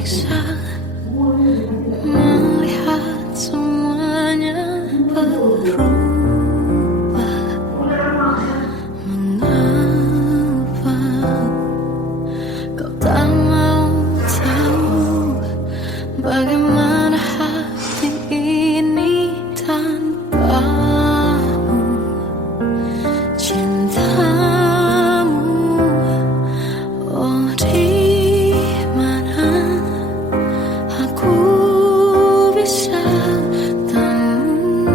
tersiksa melihat semuanya berubah. Mengapa kau tak mau tahu bagaimana hati ini tanpamu? Cintamu, oh di mana aku bisa temui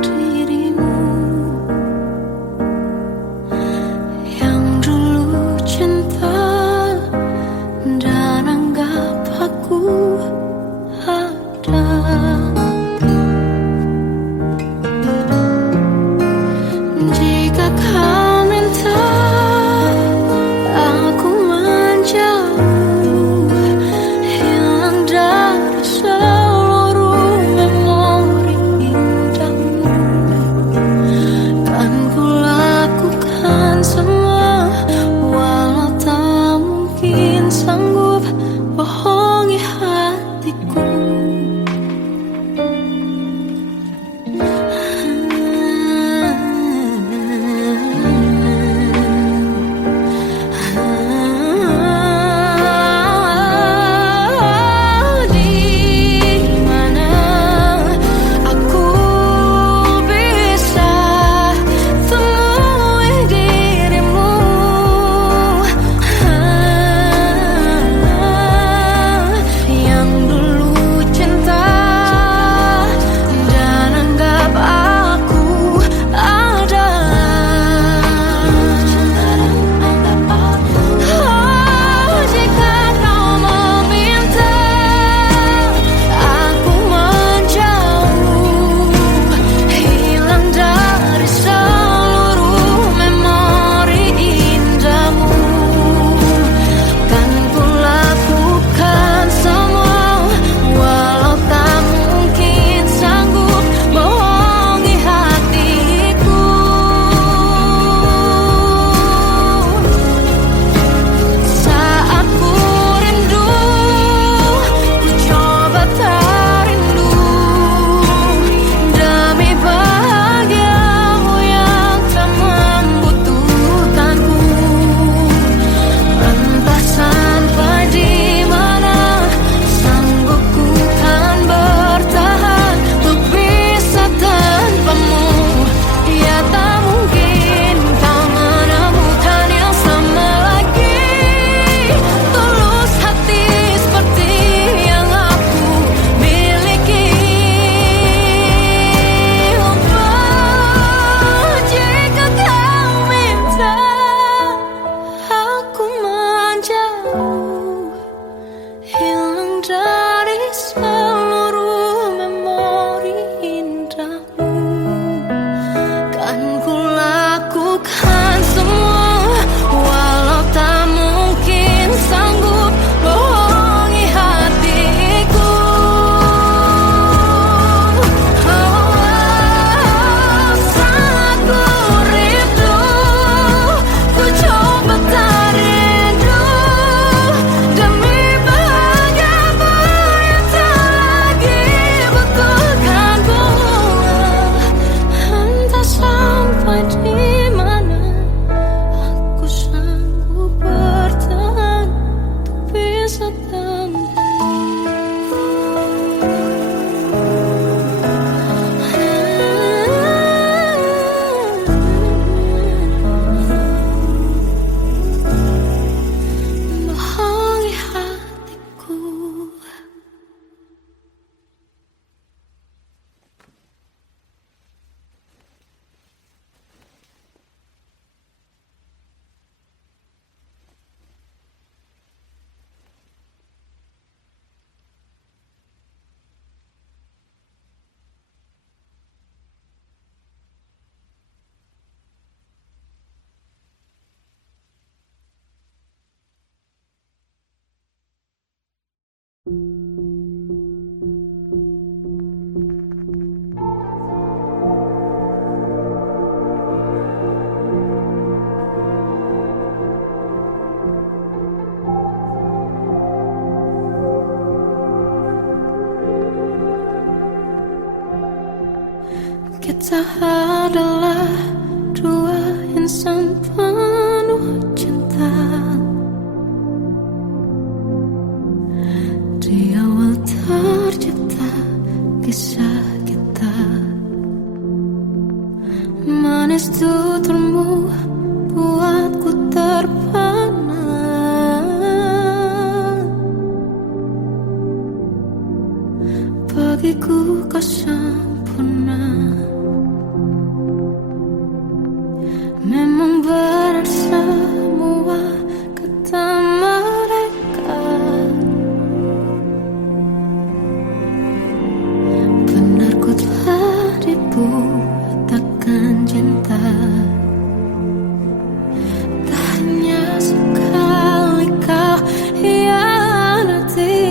dirimu yang dulu cinta dan anggap aku ada. Jika kau minta aku menjauh, hilang dari seluruh memori indahmu, kan ku lakukan semua, walau tak mungkin sanggup bohongi hatiku. Di mana aku bisa temui dirimu yang dulu cinta dan anggap aku ada. Oh, jika kau meminta aku menjauh, hilang dari seluruh memori indahmu, kan ku lakukan semua, walau tak mungkin sanggup bohongi hatiku. Saat ku rindu, ku coba tak rindu, demi bahagiamu yang tak membutuhkanku. Entah sampai di mana sanggup ku kan bertahan untuk bisa tanpamu. Ya tak mungkin kau menemukan yang sama lagi, tulus hati seperti yang aku miliki. Oh, jika kau minta aku menjauh, hilang dari seluruh memori indahmu, kan ku lakukan semua, walau tak mungkin sanggup bohongi hatiku. Saat ku rindu, ku coba tak rindu, demi bahagiamu yang tak lagi butuhkanku. Entah sampai di mana aku sanggup bertahan untuk bisa bohongi hatiku. Kita adalah dua insan penuh cinta. Di awal tercipta kisah kita, manis tuturmu buatku terpana. Bagiku kau sempurna. Memang benar semua kata mereka, benar ku telah dibutakan cinta. Tak hanya sekali kau hianati,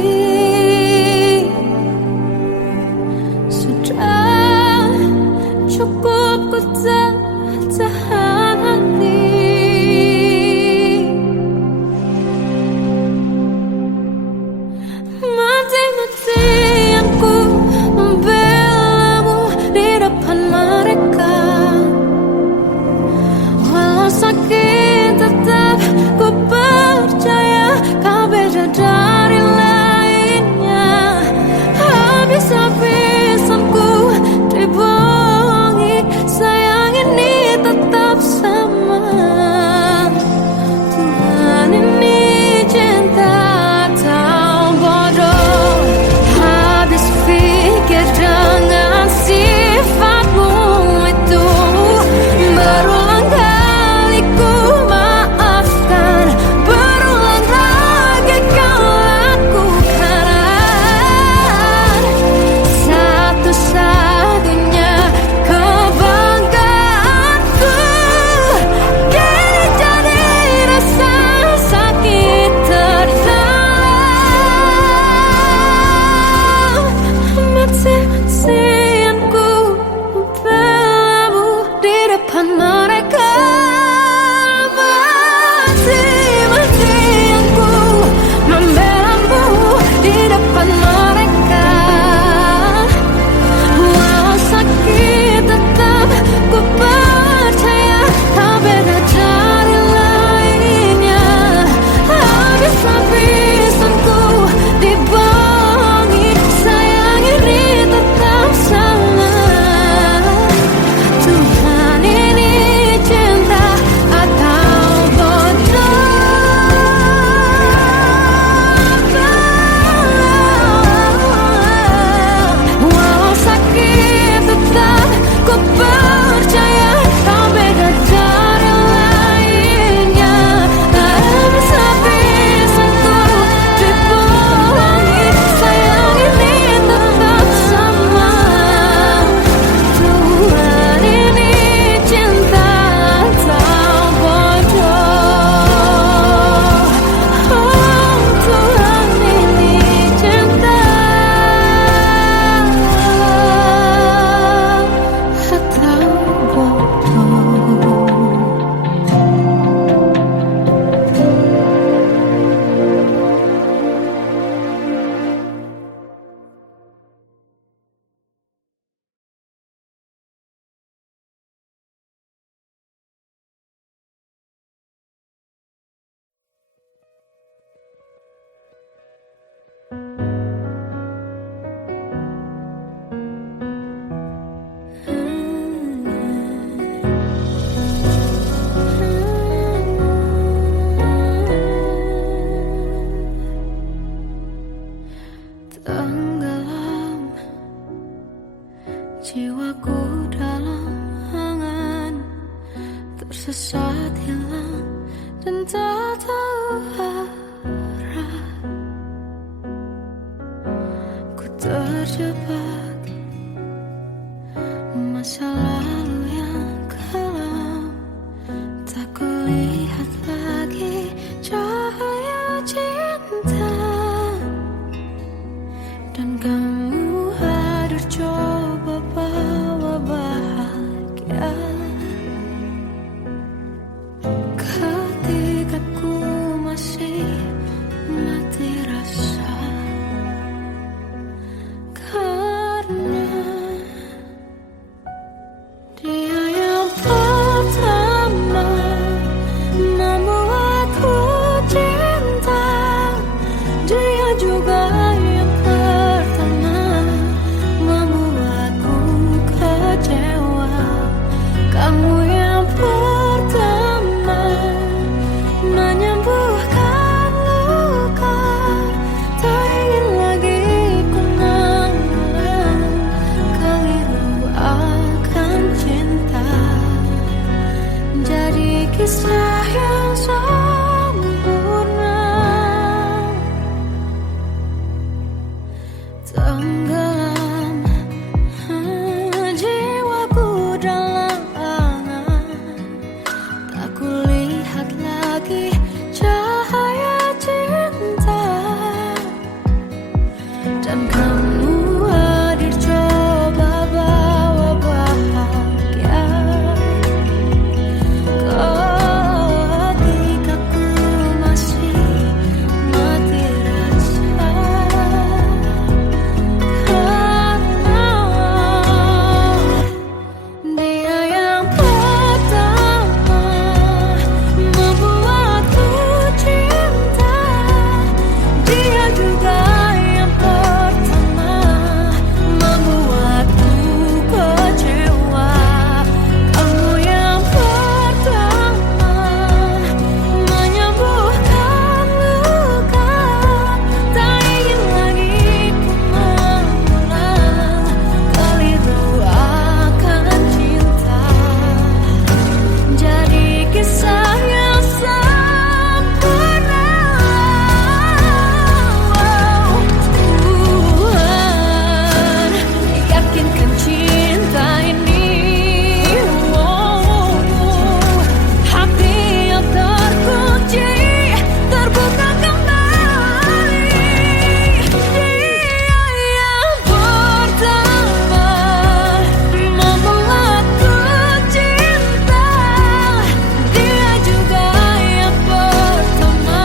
sudah cukup ku tahan hati. Mati-matian ku membelamu di depan mereka. Walau sakit tetap ku percaya kau beda dari lainnya. Habis-habisan ku dibohongi, sayang ini tetap sama. Tuhan ini cinta atau bodoh. Habis pikir dengan sifatmu itu, berulang kali ku maafkan, berulang lagi kau lakukan. Satu-satunya kebanggaanku kini jadi rasa sakit terdalam. Mati-matian ku membelamu di depan mereka. Mati-matian ku membelamu di depan mereka. Walau sakit tetap ku percaya kau beda dari lainnya. Habis-habisan ku dibohongi, sayang ini tetap sama. Tuhan ini cinta atau bodoh. Walau sakit tetap ku percaya kau beda dari lainnya. Habis-habisan ku dibohongi, sayang ini tetap sama. Tuhan ini cinta atau bodoh. Oh, Tuhan ini cinta atau bodoh. Tenggelam jiwaku dalam angan, tersesat hilang dan tak tahu arah. Ku terjebak masa lalu yang kelam, tak kulihat lagi cahaya cinta. Dan kamu hadir coba bawa bahagia. Ketika ku masih mati rasa, karena Tenggelam jiwaku dalam angan, tak kulihat lagi cahaya cinta. Dan kamu hadir coba bawa bahagia ketika ku masih mati rasa. Karena dia yang pertama membuatku cinta, dia juga yang pertama membuatku kecewa. Kamu yang pertama menyembuhkan luka, tak ingin lagi ku mengulang keliru akan cinta. Jadi kisah yang sempurna. Tuhan yakinkan cinta ini, hati yang terkunci terbuka kembali. Dia yang pertama membuatku cinta, dia juga yang pertama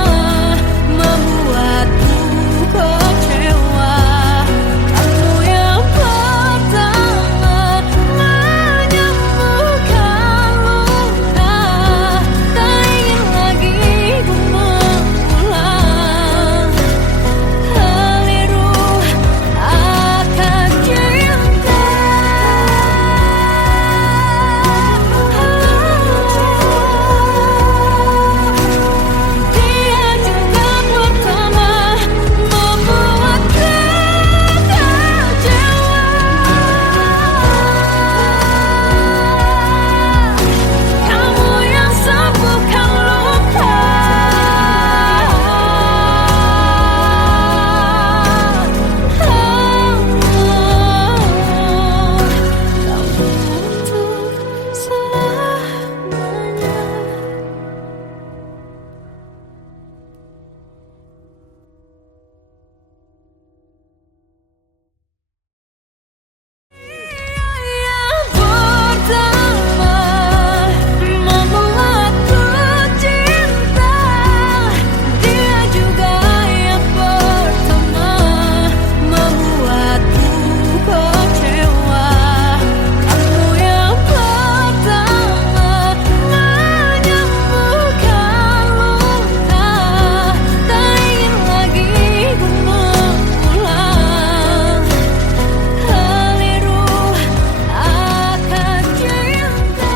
membuatku kecewa. Kamu yang pertama menyembuhkan luka, tak ingin lagi ku mengulang keliru akan cinta. Dia juga pertama membuatku kecewa. Kamu yang sembuhkan luka, kamu untuk selamanya. Yang pertama membuatku cinta, dia juga yang pertama membuatku kecewa. Kamu yang pertama menyembuhkan luka, tak ingin lagi ku mengulang keliru akan cinta.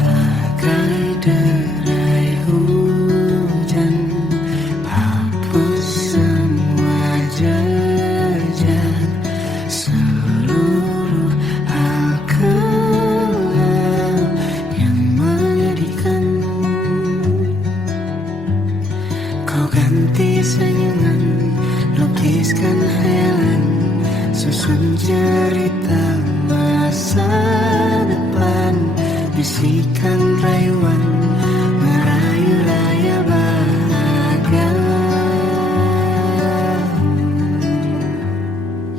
Bagai derai hujan, hapus semua jejak seluruh hal kelam yang menyedihkan. Kau ganti senyuman, lukiskan hayalan, susun cerita masa depan, bisikan rayuan, merayu raya bahagia.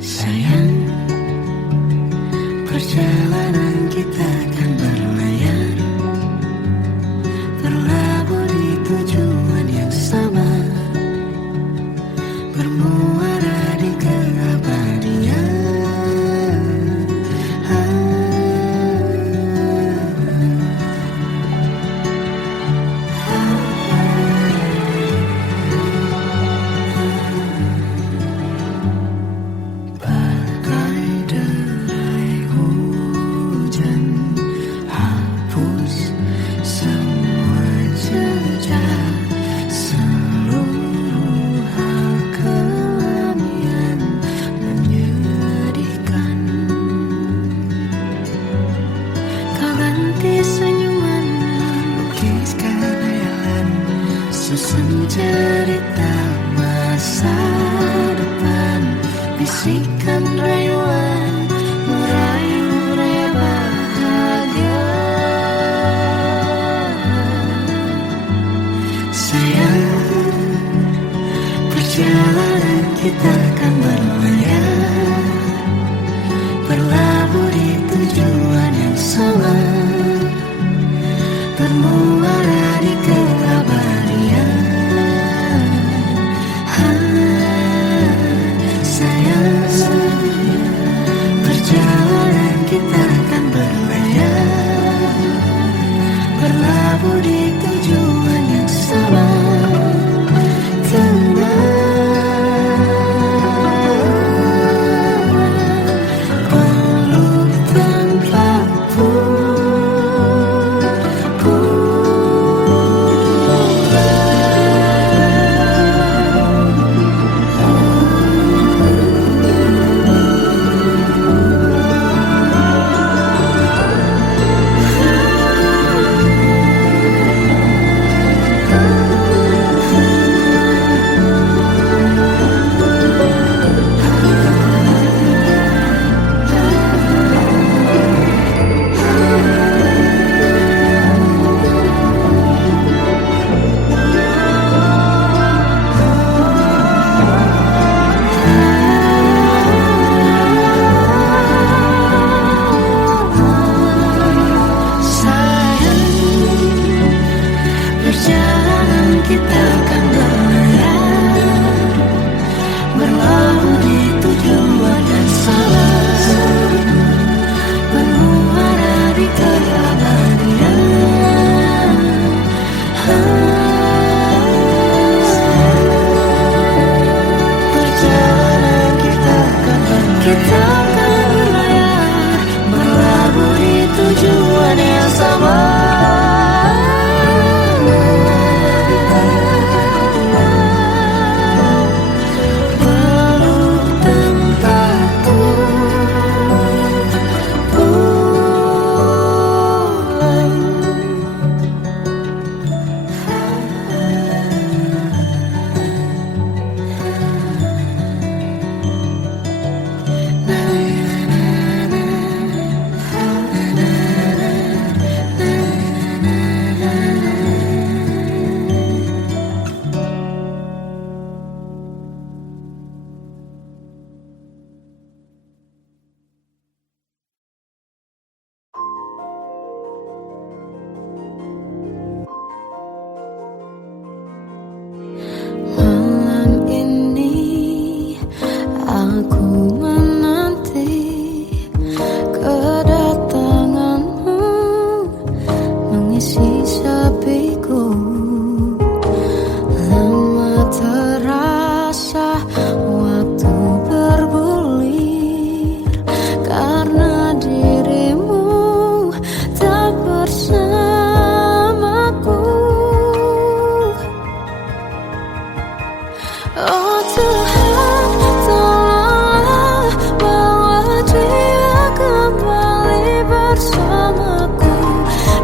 Sayang, perjalanan kita akan berlayar, berlabuh di tujuan yang sama, bermuara di keabadian. bosan cerita masa depan, bisikan rayuan meraih bahagia. Sayang, perjalanan kita akan berlayar, berlabuh di tujuan yang sama, bermuara di keabadian. Sayang, perjalanan kita akan berlayar, berlabuh di tujuan yang sama.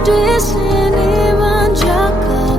Di sini menjaga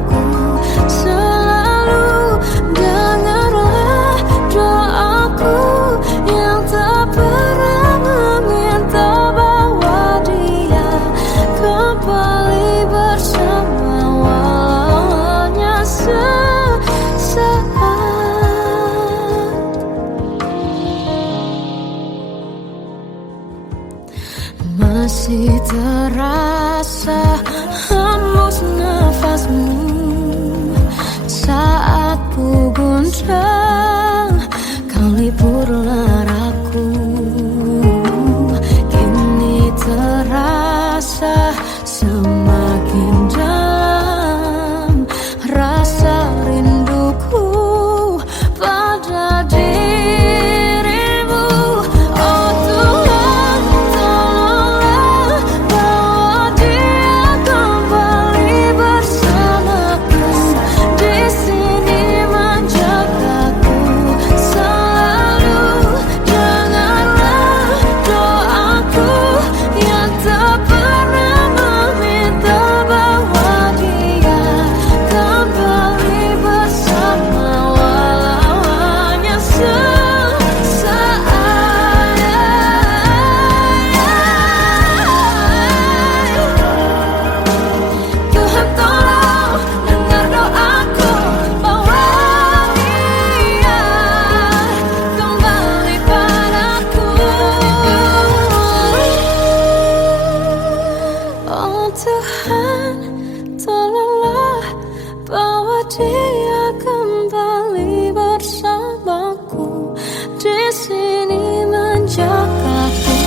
dia kembali bersamaku di sini menjagaku.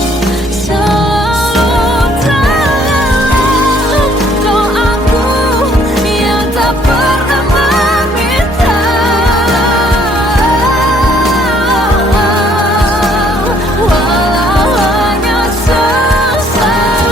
Selalu dalam doaku yang tak pernah meminta, walau hanya sesaat.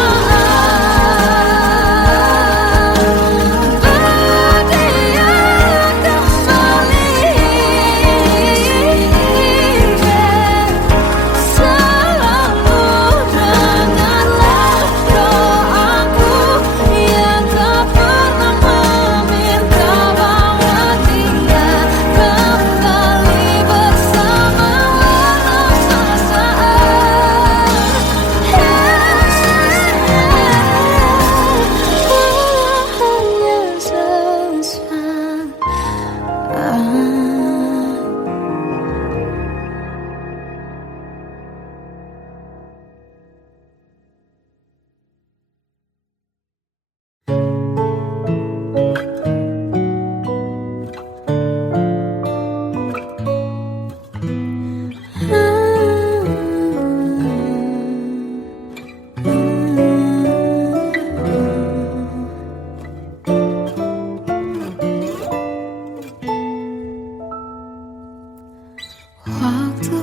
Waktu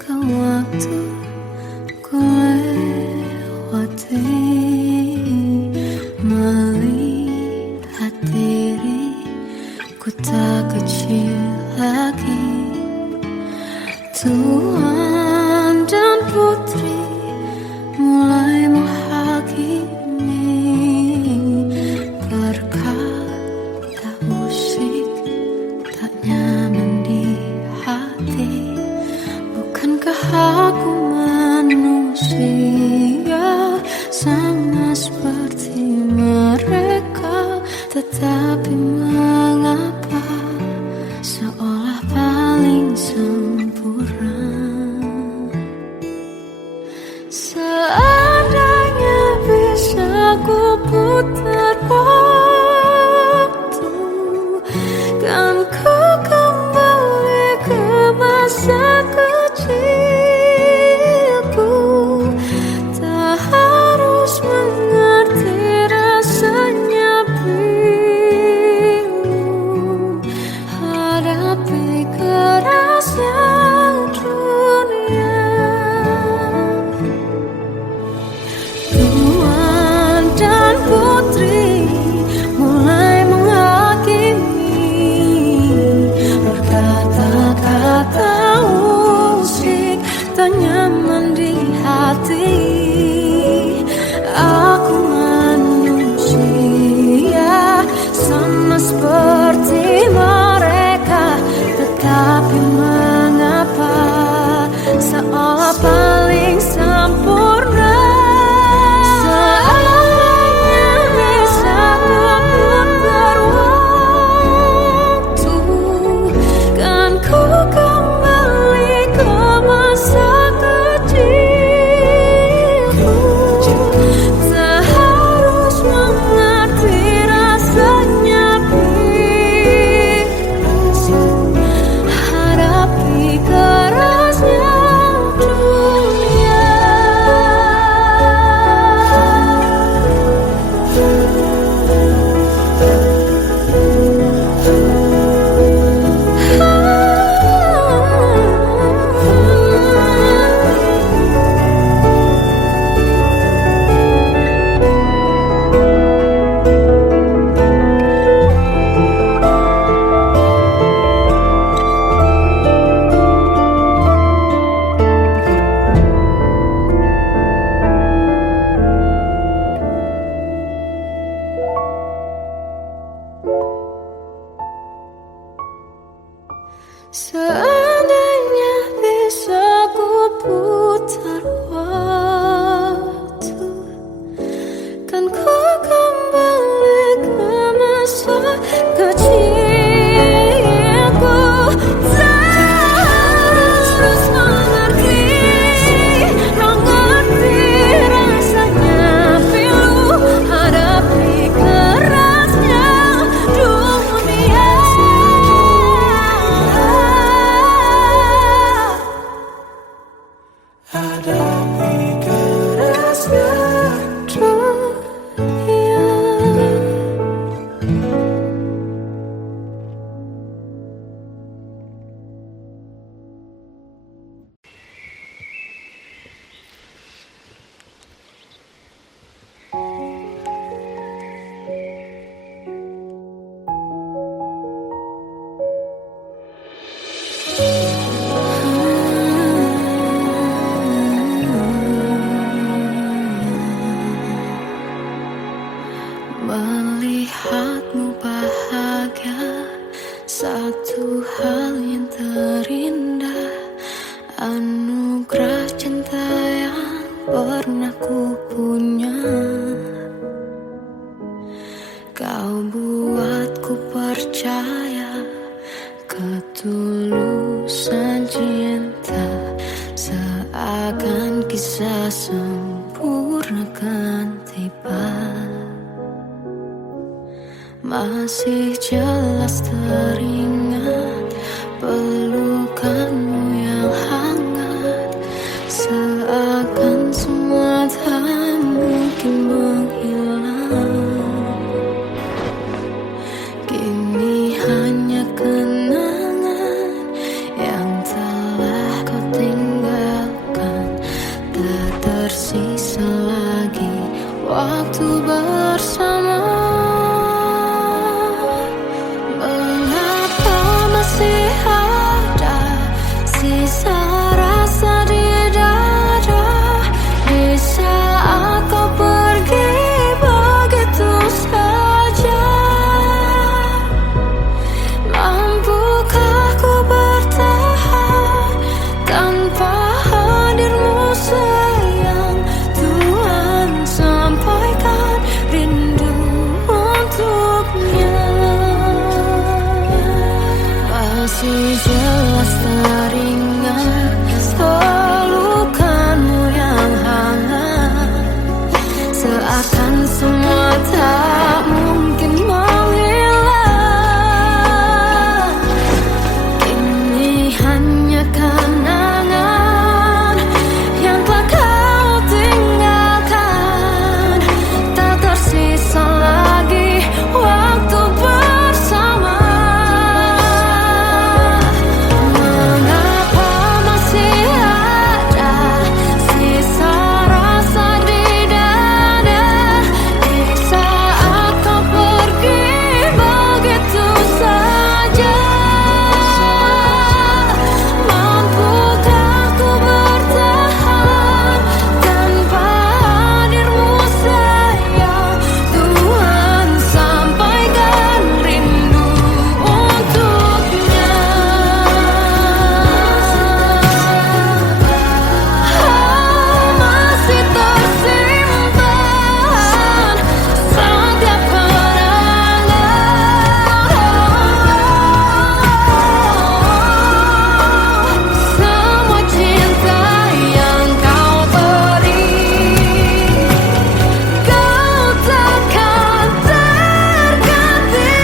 ke waktu ku lewati, melihat diriku tak kecil lagi. Tuan dan putri mulai menghakimi, berkata musik tak nyaman di hati. Bukankah aku manusia sama seperti mereka? Tetapi mengapa seolah paling sempurna? Seandainya bisa ku putar waktu, kan ku kembali ke masa kecilku. Tak harus mengerti rasanya bingung hadapi kerasnya dunia. Tuan dan putri mulai menghakimi, berkata-kata musik tak nyaman di hati. Aku manusia sama seperti mereka, tetapi mengapa seolah paling sempurna? Seandainya bisa ku putar waktu, kan ku kembali ke masa kecilku. Tak harus mengerti rasanya bingung hadapi kerasnya dunia. Seandainya bisa ku putar waktu, kan ku kembali ke masa kecilku. Tak harus mengerti rasanya pilu hadapi kerasnya dunia. buatku percaya ketulusan cinta, seakan kisah sempurna kan tiba. Masih jelas teringat pelukanmu yang hangat, seakan semua tak mungkin menghilang. Kini hanya kenangan yang telah kau tinggalkan, tak tersisa lagi waktu bersama. Mengapa masih ada sisa rasa di dada di saat kau pergi begitu saja? Mampukah ku bertahan tanpa hadirmu sayang? Tuhan, sampaikan rindu untuknya. Masih jelas teringat pelukanmu yang hangat, seakan semua tak mungkin menghilang. Kini hanya kenangan yang telah kau tinggalkan, tak tersisa lagi waktu bersama. Mengapa masih ada sisa rasa di dada di saat kau pergi begitu saja? Mampukah ku bertahan tanpa hadirmu sayang? Tuhan, sampaikan rindu untuknya. Masih tersimpan setiap kenangan, semua cinta yang kau beri. Kau takkan terganti.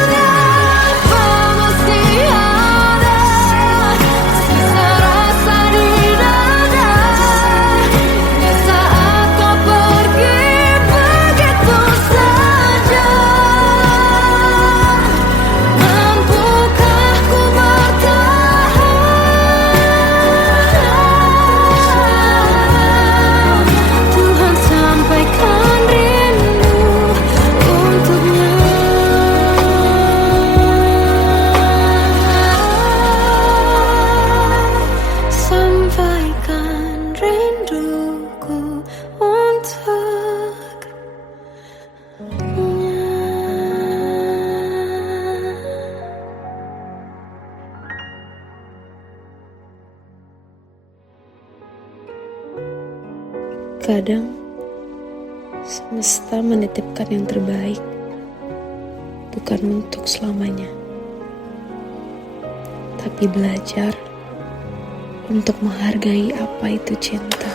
Mengapa masih ada sisa rasa di dada di saat kau pergi begitu saja? Mampukah ku bertahan? Tuhan, sampaikan rindu untuknya. Sampaikan rinduku untuknya. Kadang semesta menitipkan yang terbaik, bukan untuk selamanya, tapi belajar untuk menghargai apa itu cinta.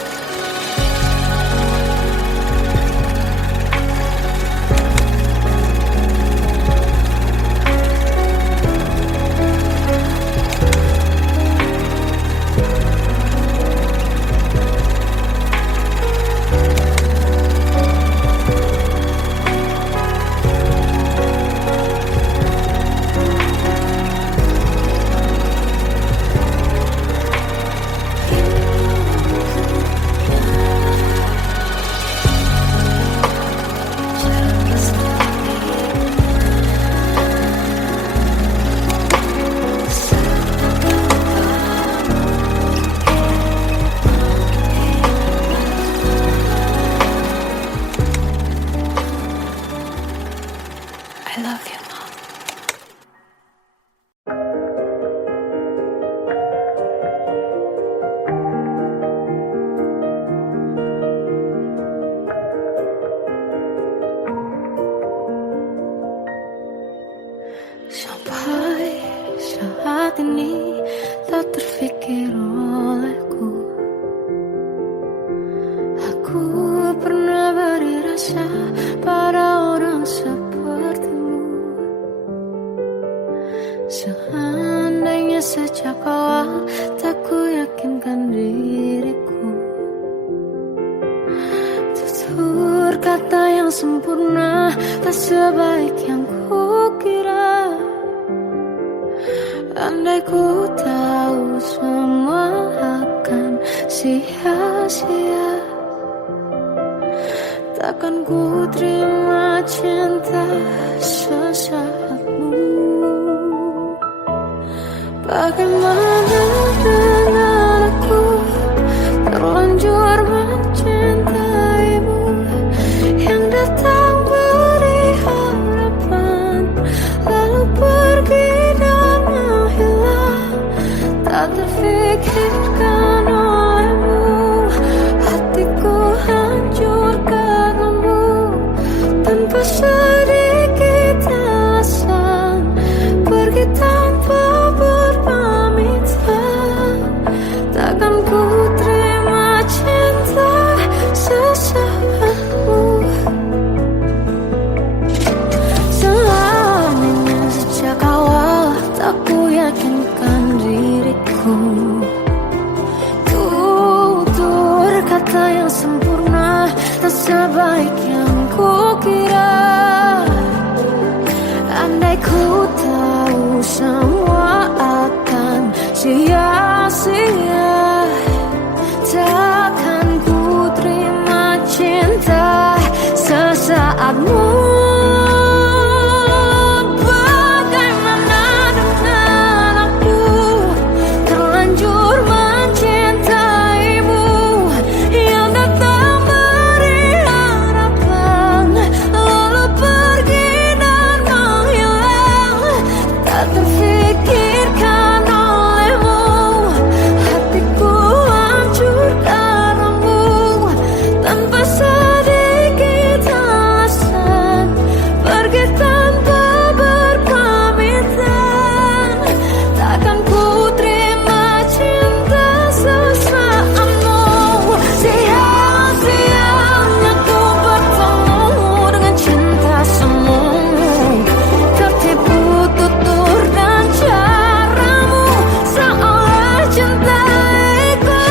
I love you, Mom. Sampai saat ini tak terfikir olehku. Aku pernah beri rasa pada orang sepertimu. Seandainya sejak awal tak ku yakinkan diriku. Tutur kata yang sempurna tak sebaik yang ku kira. Andai ku tahu semua akan sia-sia, takkan ku terima cinta sesaatmu. Bagaimana dengan aku terlanjur mencintaimu, yang datang beri harapan lalu pergi dan menghilang. Tak terfikirkan olehmu, hatiku hancur karenamu. Tanpa sedikit alasan, pergi tanpa berpamitan. Takkan ku terima cinta sesaatmu. Selamanya sejak awal tak ku yakinkan diriku. Tutur kata yang sempurna tak sebaik yang ku kira. Andai ku tahu semua akan sia-sia, takkan ku terima cinta sesaatmu. Bagaimana dengan aku terlanjur mencintaimu, yang datang beri harapan lalu pergi dan menghilang. Tak terfikirkan olehmu, hatiku hancur karenamu. Tanpa sedikit alasan, pergi tanpa berpamitan. Takkan ku terima cinta sesaatmu. Sia-sianya ku bertemu dengan cinta semu. Tertipu tutur dan caramu, seolah cintaiku.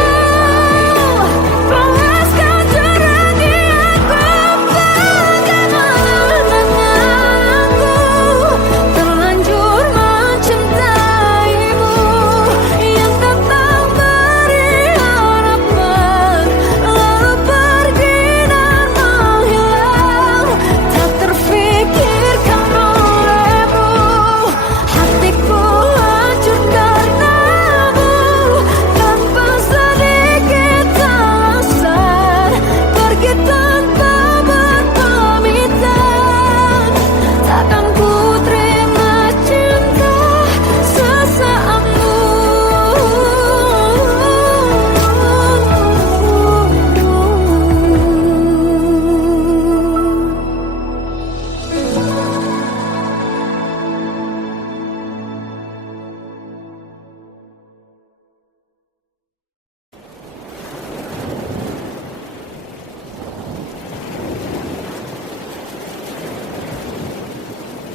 Panaskan jernih aku. Bagaimana dengan aku terlanjur mencintaimu, yang datang beri harapan lalu pergi dan menghilang. Tak terfikirkan olehmu, hatiku hancur karenamu. Tanpa sedikit alasan, pergi tanpa berpamitan. Takkan ku terima cinta sesaatmu.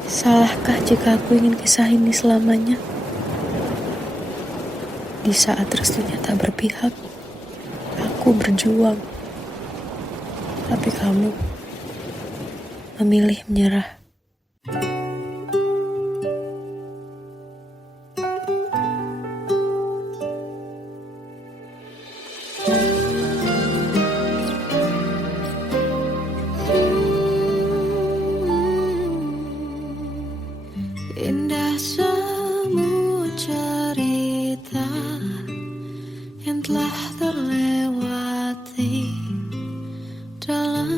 Salahkah jika aku ingin kisah ini selamanya? Di saat restunya tak berpihak, aku berjuang. Tapi kamu memilih menyerah. Indah semua cerita yang telah terlewati dalam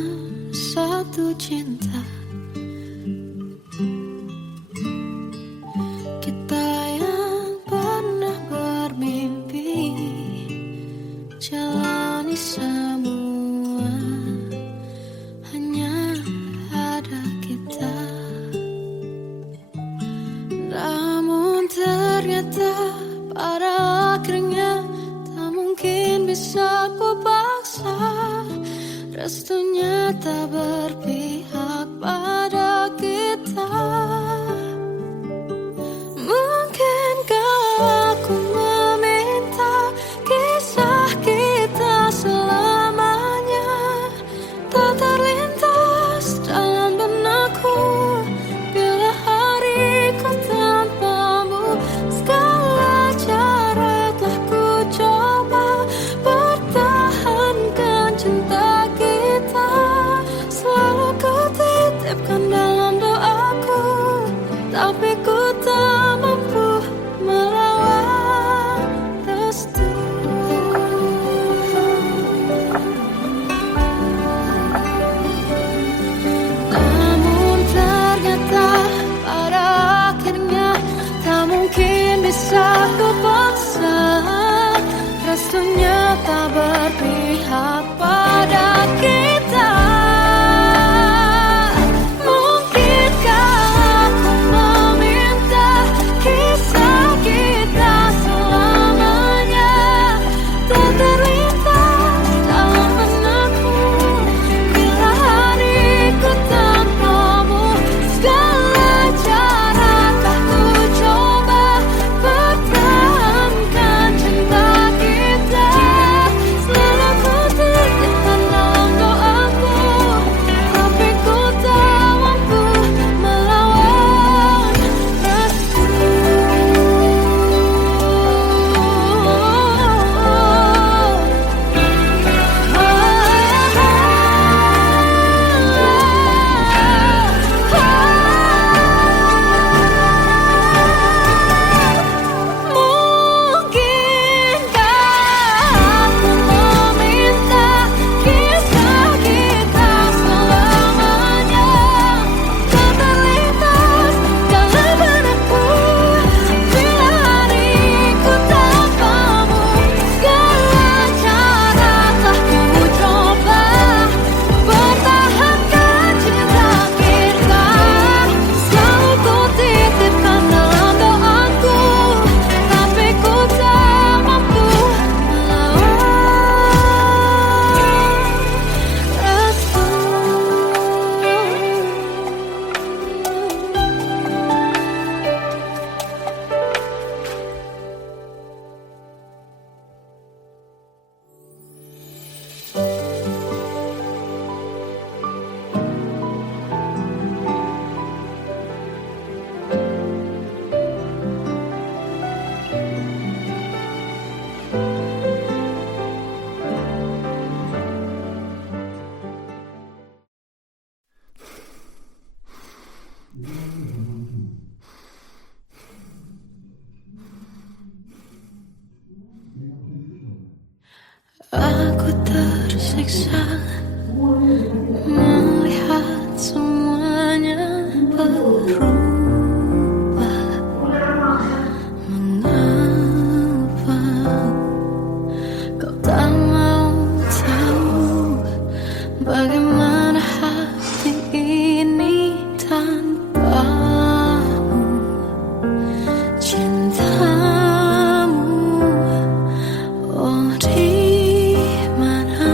satu cinta. Kita yang pernah bermimpi jalani semua, hanya ada kita. titipkan dalam doaku, tapi ku tak mampu melawan restu. Namun ternyata pada akhirnya tak mungkin bisa ku paksa. Restunya tak berpihak pada kita. Aku tersiksa melihat semuanya berubah. Mengapa kau tak mau tahu bagaimana hati ini tanpamu? Cintamu, oh di mana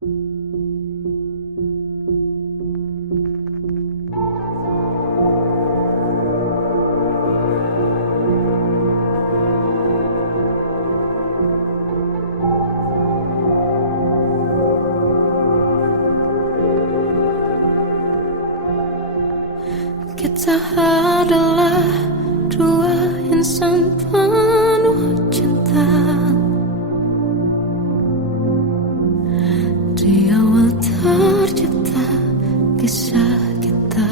Kita adalah dua insan penuh cinta. Di awal tercipta kisah kita.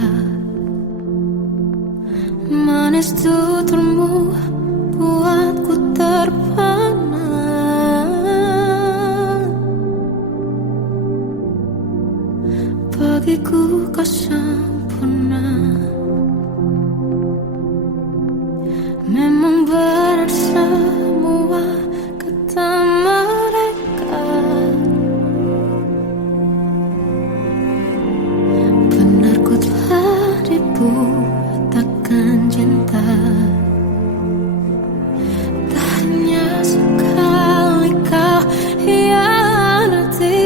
Manis tuturmu buatku terpana. Bagiku kau sempurna. Memang berat semua kata mereka. Benar ku telah dibutakan cinta. Tak hanya sekali kau hianati.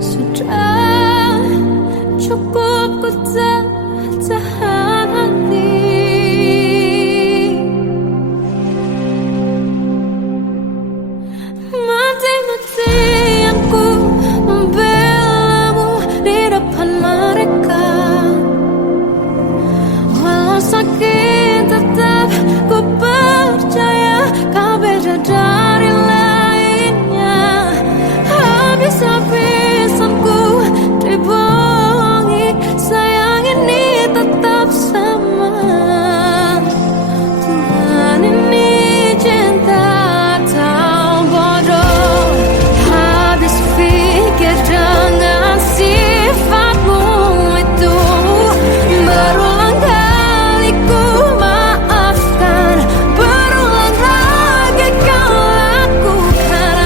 Sudah cukup ku tahan hati. Mati-matian ku membelamu di depan mereka. Walau sakit tetap ku percaya kau beda dari lainnya. Habis-habisan ku dibohongi, sayang ini tetap sama. Tuhan ini cinta atau bodoh. Habis pikir dengan sifatmu itu. Berulang kali ku maafkan, berulang lagi kau lakukan.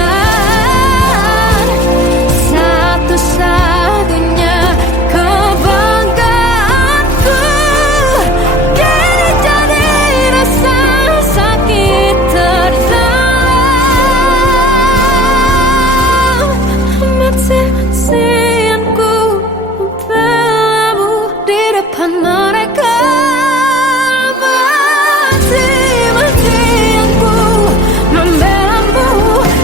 Satu-satunya kebanggaanku kini jadi rasa sakit terdalam. Mati-matian ku membelamu di depan mereka. Mati-matian ku membelamu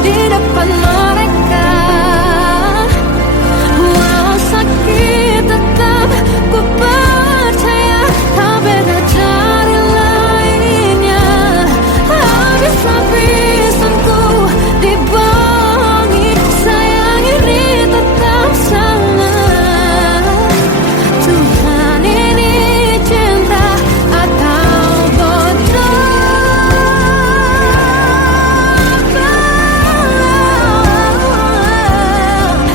di depan mereka. Walau sakit tetap ku percaya kau beda dari lainnya. Habis-habisan ku dibohongi, sayang ini tetap sama. Tuhan ini cinta atau bodoh.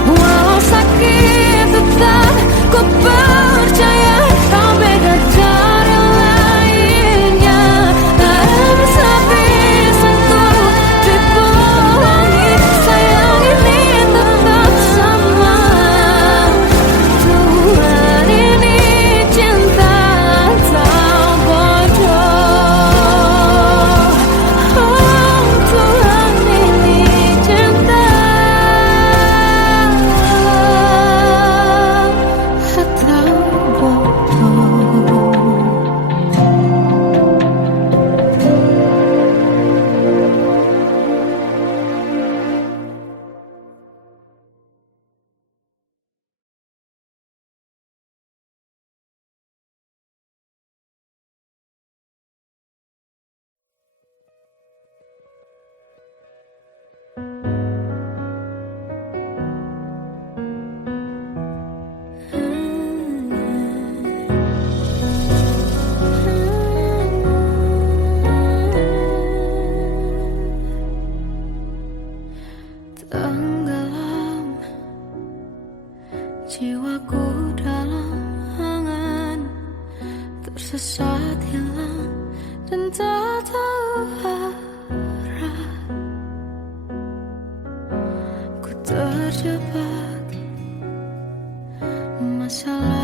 Walau sakit tetap ku percaya kau beda dari lainnya. Habis-habisan ku dibohongi, sayang ini tetap sama. Tuhan ini cinta atau bodoh. Oh, Tuhan ini cinta atau bodoh. Tenggelam jiwaku dalam angan, tersesat hilang dan tak tahu arah. Ku terjebak masalah